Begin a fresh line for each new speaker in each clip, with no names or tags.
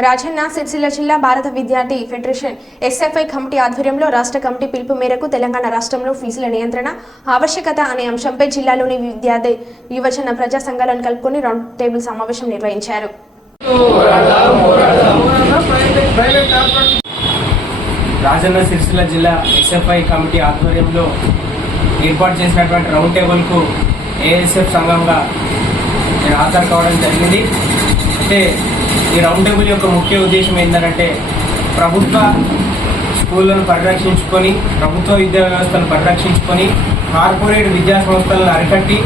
రాజన్న సిరిసిల్ల జిల్లా భారత విద్యార్థి ఫెడరేషన్ ఎస్ఎఫ్ఐ కమిటీ ఆధ్వర్యంలో రాష్ట్ర కమిటీ పిలుపు మేరకు తెలంగాణ రాష్ట్రంలో ఫీజుల నియంత్రణ ఆవశ్యకత అనే అంశంపై జిల్లాలోని విద్యార్థి యువజన ప్రజా సంఘాలను కలుపుకొని రౌండ్ టేబుల్ సమావేశం నిర్వహించారు.
రాజన్న సిరిసిల్ల జిల్లా ఎస్ఎఫ్ఐ కమిటీ ఆధ్వర్యంలో ఏర్పాటు చేసినటువంటి రౌండ్ టేబుల్కు ఏఎస్ఎఫ్ సంఘంగా నేను హాజరు కావడం జరిగింది. అంటే ఈ రౌండ్ టేబుల్ యొక్క ముఖ్య ఉద్దేశం ఏంటంటే ప్రభుత్వ స్కూళ్ళను పరిరక్షించుకొని ప్రభుత్వ విద్యా వ్యవస్థను పరిరక్షించుకొని కార్పొరేట్ విద్యా సంస్థలను అరికట్టి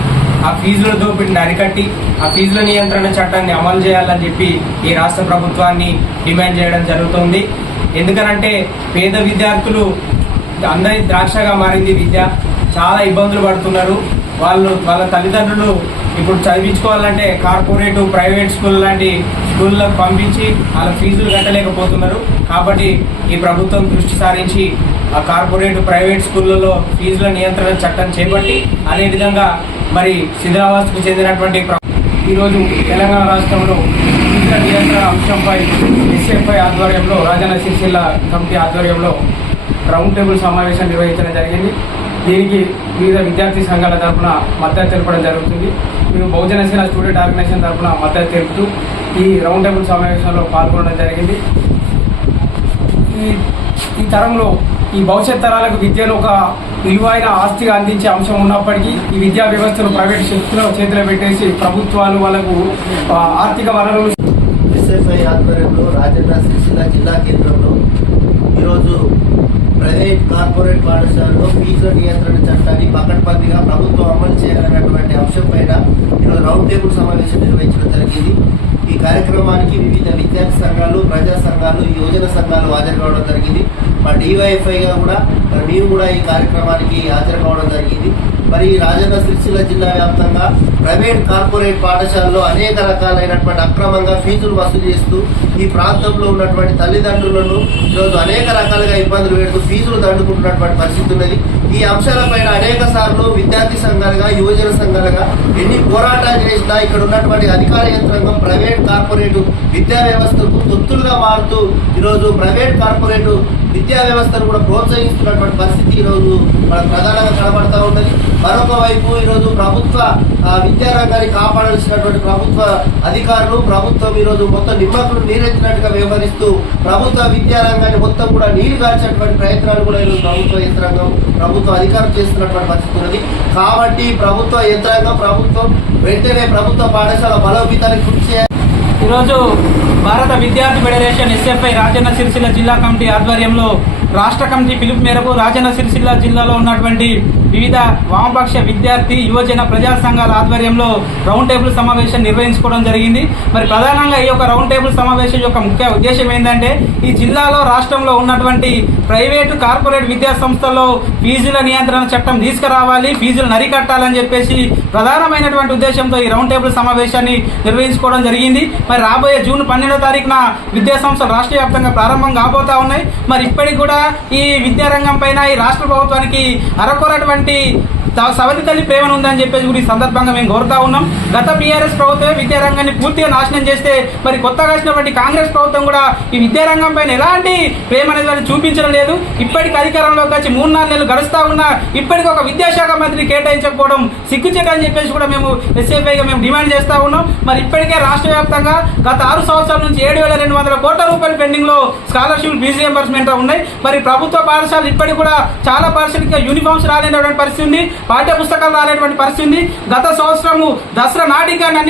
ఆ ఫీజుల దోపిడిని అరికట్టి ఆ ఫీజుల నియంత్రణ చట్టాన్ని అమలు చేయాలని చెప్పి ఈ రాష్ట్ర ప్రభుత్వాన్ని డిమాండ్ చేయడం జరుగుతుంది. ఎందుకనంటే పేద విద్యార్థులు అందరి ద్రాక్షగా మారింది విద్య. చాలా ఇబ్బందులు పడుతున్నారు. వాళ్ళు వాళ్ళ తల్లిదండ్రులు ఇప్పుడు చదివించుకోవాలంటే కార్పొరేట్ ప్రైవేట్ స్కూల్ లాంటి స్కూళ్ళకు పంపించి వాళ్ళ ఫీజులు కట్టలేకపోతున్నారు. కాబట్టి ఈ ప్రభుత్వం దృష్టి సారించి ఆ కార్పొరేట్ ప్రైవేట్ స్కూళ్ళలో ఫీజుల నియంత్రణ చట్టం చేపట్టి అదేవిధంగా మరి సిద్ధరావాస్కు చెందినటువంటి ప్ర- ఈరోజు తెలంగాణ రాష్ట్రంలో ఫీజుల నియంత్రణ అంశంపై ఎస్ఎఫ్ఐ ఆధ్వర్యంలో రాజన్న సిరిసిల్ల కమిటీ ఆధ్వర్యంలో రౌండ్ టేబుల్ సమావేశం నిర్వహించడం జరిగింది. దీనికి వివిధ విద్యార్థి సంఘాల తరఫున మద్దతు తెలపడం జరుగుతుంది. మేము బహుజన స్టూడెంట్ ఆర్గనైజేషన్ తరఫున మద్దతు తెలుపుతూ ఈ రౌండ్ టేబుల్ సమావేశంలో పాల్గొనడం జరిగింది. ఈ ఈ తరంలో ఈ భవిష్యత్ తరాలకు విద్యను ఒక విలువైన ఆస్తిగా అందించే అంశం ఉన్నప్పటికీ ఈ విద్యా వ్యవస్థను ప్రైవేట్ శక్తుల చేతిలో పెట్టేసి ప్రభుత్వాలు వాళ్ళకు ఆర్థిక వనరులు
ఎస్ఎఫ్ఐ ఆధ్వర్యంలో రాజన్న సిరిసిల్ల జిల్లా కేంద్రంలో ఈరోజు ప్రైవేట్ కార్పొరేట్ పాఠశాలలో ఫీజుల నియంత్రణ చట్టాన్ని పకడ్బందీగా ప్రభుత్వం అమలు చేయాలన్నటువంటి అంశం పైన ఈరోజు రౌండ్ టేబుల్ సమావేశం నిర్వహించడం జరిగింది. విద్యార్థి సంఘాలు ప్రజా సంఘాలు యువజన సంఘాలు హాజరు కావడం జరిగింది. మా డివైఎఫ్ఐగా కూడా మరి మేము కూడా ఈ కార్యక్రమానికి హాజరు కావడం జరిగింది. మరి రాజన్న సిరిసిల్ల జిల్లా వ్యాప్తంగా ప్రైవేట్ కార్పొరేట్ పాఠశాలలో అనేక రకాలైనటువంటి అక్రమంగా ఫీజులు వసూలు చేస్తూ ఈ ప్రాంతంలో ఉన్నటువంటి తల్లిదండ్రులను ఈరోజు అనేక రకాలుగా ఇబ్బందులు పెడుతూ ఫీజులు దండుకుంటున్నటువంటి పరిస్థితి ఉన్నది. ఈ అంశాలపైన అనేక సార్లు విద్యార్థి సంఘాలుగా యువజన సంఘాలుగా ఎన్ని పోరాటాలు చేసినా ఇక్కడ ఉన్నటువంటి అధికార యంత్రాంగం ప్రైవేట్ కార్పొరేట్ విద్యా వ్యవస్థకు తొత్తులుగా మారుతూ ఈరోజు ప్రైవేట్ కార్పొరేటు విద్యా వ్యవస్థను కూడా ప్రోత్సహిస్తున్నటువంటి పరిస్థితి ఈరోజు మనకు ప్రధానంగా కనబడతా ఉన్నది. మరొక వైపు ఈరోజు ప్రభుత్వ విద్యారంగాన్ని విద్యా రంగాన్ని కాపాడాల్సినటువంటి ప్రభుత్వ అధికారులు ప్రభుత్వం ఈరోజు మొత్తం నిమ్మకులు నీరెత్తినట్టుగా వ్యవహరిస్తూ ప్రభుత్వ విద్యా రంగాన్ని మొత్తం కూడా నీరు దాచేటువంటి ప్రయత్నాలు కూడా ఈరోజు ప్రభుత్వ యంత్రాంగం ప్రభుత్వ అధికారులు చేస్తున్నటువంటి పరిస్థితి ఉన్నది. కాబట్టి ప్రభుత్వ యంత్రాంగం ప్రభుత్వం వెంటనే ప్రభుత్వ పాఠశాల బలోపేతానికి కృషి చేయాలి.
ఈరోజు భారత విద్యార్థి ఫెడరేషన్ ఎస్ఎఫ్ఐ రాజన్న సిరిసిల్ల జిల్లా కమిటీ ఆధ్వర్యంలో రాష్ట్ర కమిటీ పిలుపు మేరకు రాజన్న సిరిసిల్ల జిల్లాలో ఉన్నటువంటి వివిధ వామపక్ష విద్యార్థి యువజన ప్రజా సంఘాల ఆధ్వర్యంలో రౌండ్ టేబుల్ సమావేశం నిర్వహించుకోవడం జరిగింది. మరి ప్రధానంగా ఈ యొక్క రౌండ్ టేబుల్ సమావేశం యొక్క ముఖ్య ఉద్దేశం ఏంటంటే ఈ జిల్లాలో రాష్ట్రంలో ఉన్నటువంటి ప్రైవేటు కార్పొరేట్ విద్యా సంస్థల్లో ఫీజుల నియంత్రణ చట్టం తీసుకురావాలి ఫీజులు నరికట్టాలని చెప్పేసి ప్రధానమైనటువంటి ఉద్దేశంతో ఈ రౌండ్ టేబుల్ సమావేశాన్ని నిర్వహించుకోవడం జరిగింది. మరి రాబోయే జూన్ పన్నెండో తారీఖున విద్యా సంస్థలు రాష్ట్ర వ్యాప్తంగా ప్రారంభం కాబోతా ఉన్నాయి. మరి ఇప్పటికి కూడా ఈ విద్యారంగం పైన ఈ రాష్ట్ర ప్రభుత్వానికి అరకొరటువంటి త- సవతి తల్లి ప్రేమ ఉందని చెప్పేసి కూడా ఈ సందర్భంగా మేము కోరుతా ఉన్నాం. గత బీఆర్ఎస్ ప్రభుత్వమే విద్యారంగాన్ని పూర్తిగా నాశనం చేస్తే మరి కొత్తగా వచ్చినటువంటి కాంగ్రెస్ ప్రభుత్వం కూడా ఈ విద్యారంగం పైన ఎలాంటి ప్రేమ అనేది వాళ్ళు చూపించడం లేదు. ఇప్పటికి అధికారంలోకి వచ్చి మూడు నాలుగు నెలలు గడుస్తా ఉన్నా ఇప్పటికి ఒక విద్యాశాఖ మంత్రిని కేటాయించకపోవడం సిగ్గుచేటని చెప్పేసి కూడా మేము ఎస్ఏపైగా మేము డిమాండ్ చేస్తా ఉన్నాం. మరి ఇప్పటికే రాష్ట్ర వ్యాప్తంగా గత ఆరు సంవత్సరాల నుంచి ఏడు వేల రెండు వందల కోట్ల రూపాయల పెండింగ్లో స్కాలర్షిప్ ఫీజు రియంబర్స్మెంట్ ఉన్నాయి. మరి ప్రభుత్వ పాఠశాలలు ఇప్పటికి కూడా చాలా పాఠశాలకి యూనిఫామ్స్ రాలేటువంటి పరిస్థితి ఉంది. పాఠ్య పుస్తకాలు రాలేటువంటి పరిస్థితి ఉంది. గత సంవత్సరము దసరా నాటిగా